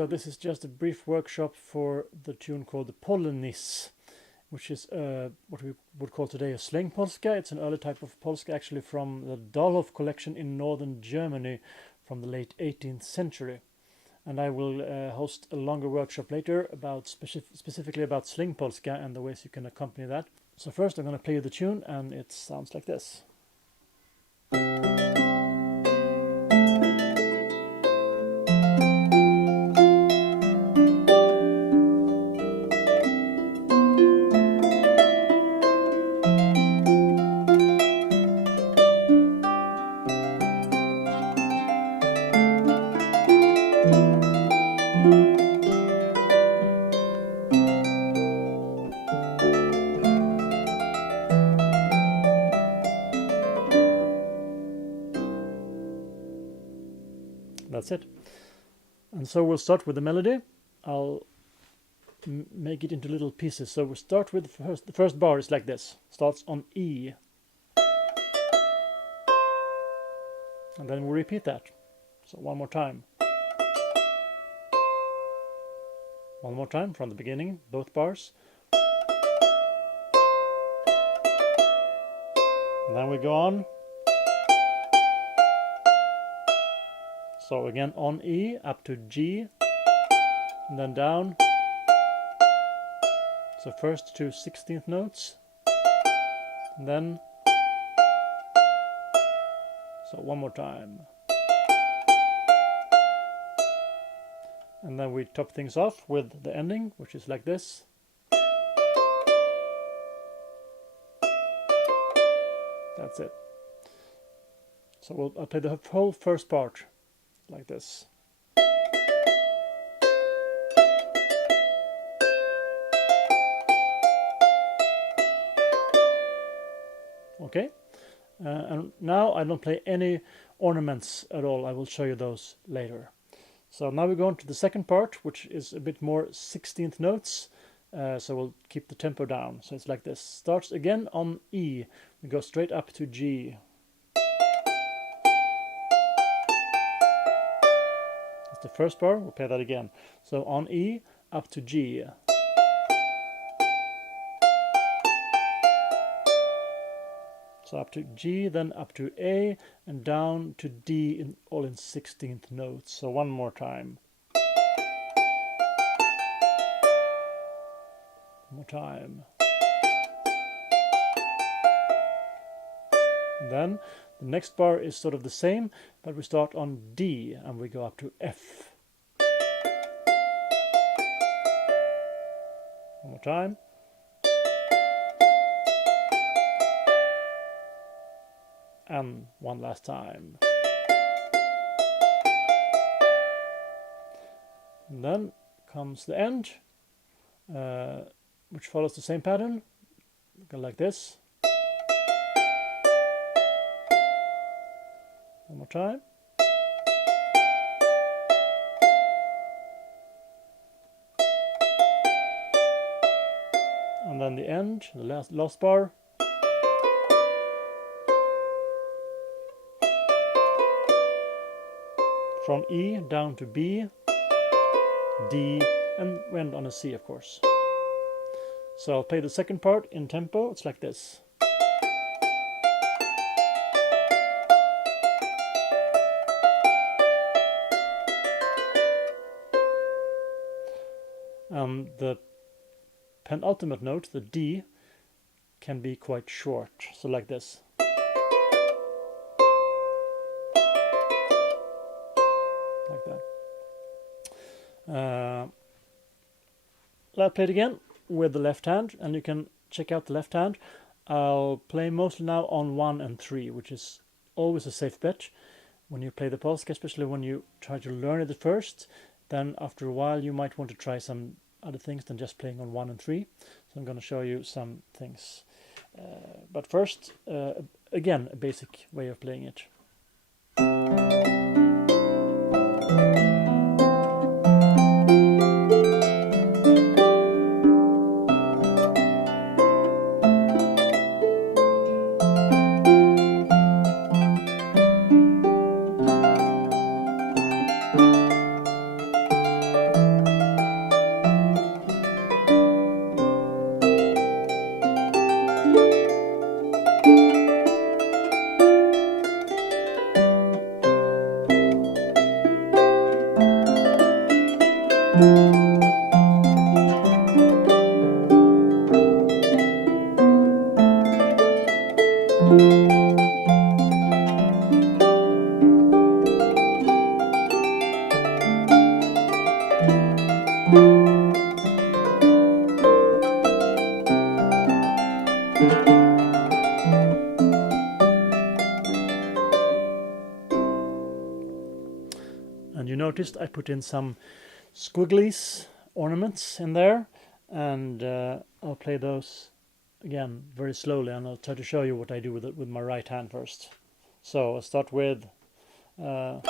so this is just a brief workshop for the tune called the Polnis, which is what we would call today a slang polska. It's an early type of polska, actually from the Dahlhoff collection in northern Germany from the late 18th century. And I will host a longer workshop later about specifically about sling polska and the ways you can accompany that. So first I'm going to play you the tune, and it sounds like this. That's it. And so we'll start with the melody. I'll make it into little pieces. So we'll start with the first bar is like this. Starts on E. And then we'll repeat that. So one more time. One more time from the beginning, both bars. And then we go on. So again on E up to G, and then down. So first two 16th notes, and then, so one more time. And then we top things off with the ending, which is like this. That's it. So I'll play the whole first part like this. Okay, and now I don't play any ornaments at all. I will show you those later. So now we go on to the second part, which is a bit more 16th notes. So we'll keep the tempo down. So it's like this. Starts again on E. We go straight up to G. The first bar, we'll play that again. So on E up to G. So up to G, then up to A, and down to D, all in 16th notes. So one more time. One more time. And then the next bar is sort of the same, but we start on D and we go up to F. One more time. And one last time. And then comes the end, which follows the same pattern. Go like this. One more time. And then the end, the last bar. From E down to B, D, and we end on a C, of course. So I'll play the second part in tempo. It's like this. The penultimate note, the D, can be quite short, so like this. Like that. I'll play it again with the left hand, and you can check out the left hand. I'll play mostly now on 1 and 3, which is always a safe bet when you play the polska, especially when you try to learn it at first. Then after a while you might want to try some other things than just playing on 1 and 3. So I'm going to show you some things. But first, again, a basic way of playing it. And you noticed I put in some squigglies, ornaments in there, and I'll play those again very slowly, and I'll try to show you what I do with it with my right hand first. So I'll start with um,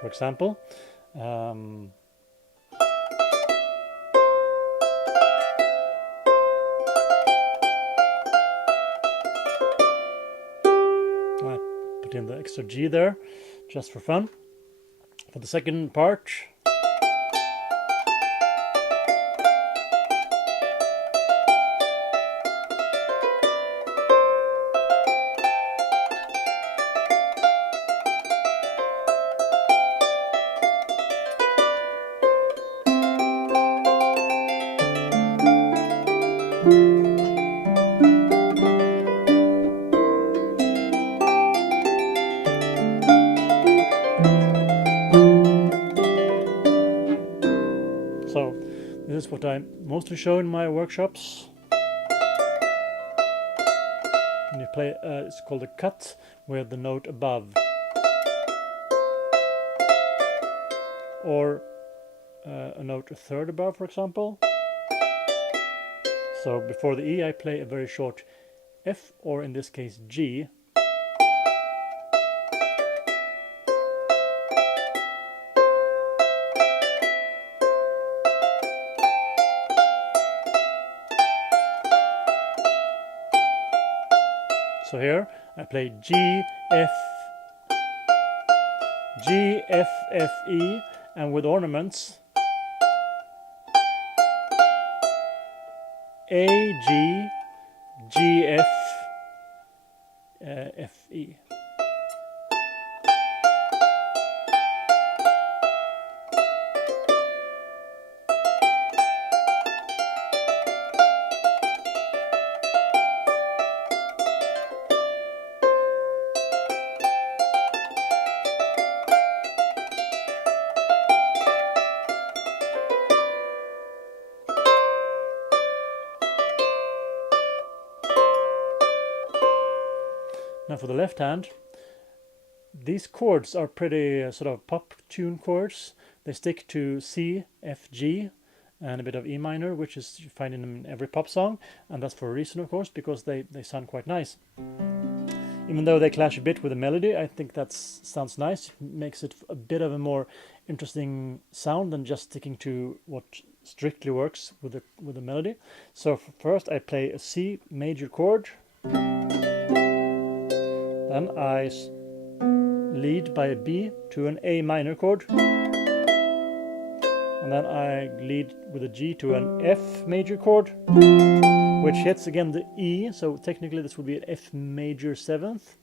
for example. I put in the extra G there, just for fun. For the second part, so this is what I mostly show in my workshops. And you play, it's called a cut, with the note above, or a note a third above, for example. So before the E I play a very short F, or in this case G. So here I play G, F, E, and with ornaments A, G, G, F, F, E. Now for the left hand, these chords are pretty sort of pop tune chords. They stick to C, F, G, and a bit of E minor, which is you find in them in every pop song, and that's for a reason, of course, because they sound quite nice. Even though they clash a bit with the melody, I think that sounds nice. It makes it a bit of a more interesting sound than just sticking to what strictly works with the melody. So first I play a C major chord. Then I lead by a B to an A minor chord. And then I lead with a G to an F major chord, which hits again the E, so technically this would be an F major 7th.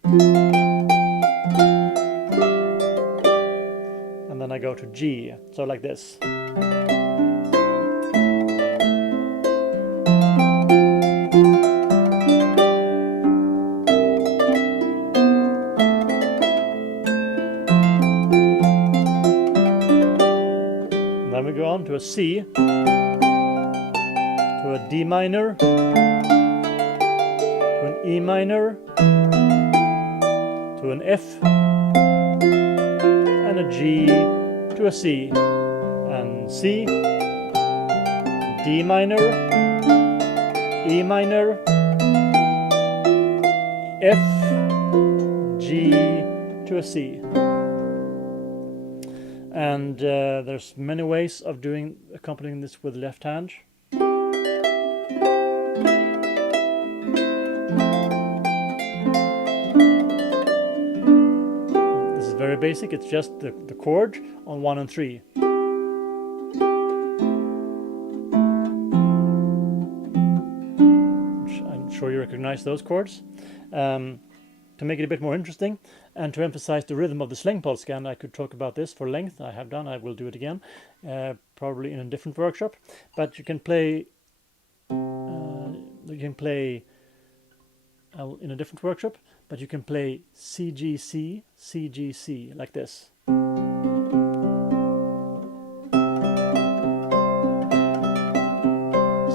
And then I go to G, so like this. Then we go on to a C, to a D minor, to an E minor, to an F, and a G, to a C, and C, D minor, E minor, F, G, to a C. And there's many ways of accompanying this with left hand. This is very basic. It's just the chord on 1 and 3. sure you recognize those chords. To make it a bit more interesting and to emphasize the rhythm of the slang polska, and I could talk about this for length. I have done. I will do it again, probably in a different workshop. But you can play. In a different workshop, but you can play CGC, CGC like this.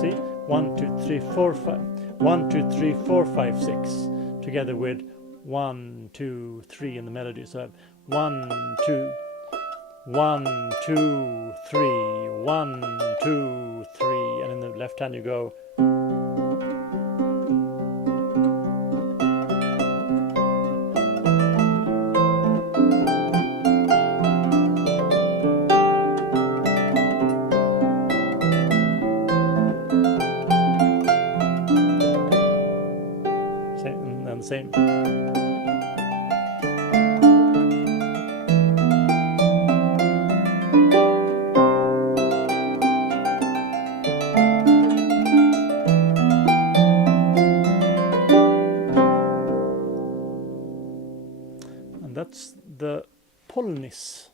See, 1, 2, 3, 4, 5. 1, 2, 3, 4, 5, 6. Together with 1, 2, 3 in the melody. So I have 1, 2, 1, 2, 3, 1, 2, 3, and in the left hand you go. And same. And that's the Polnis.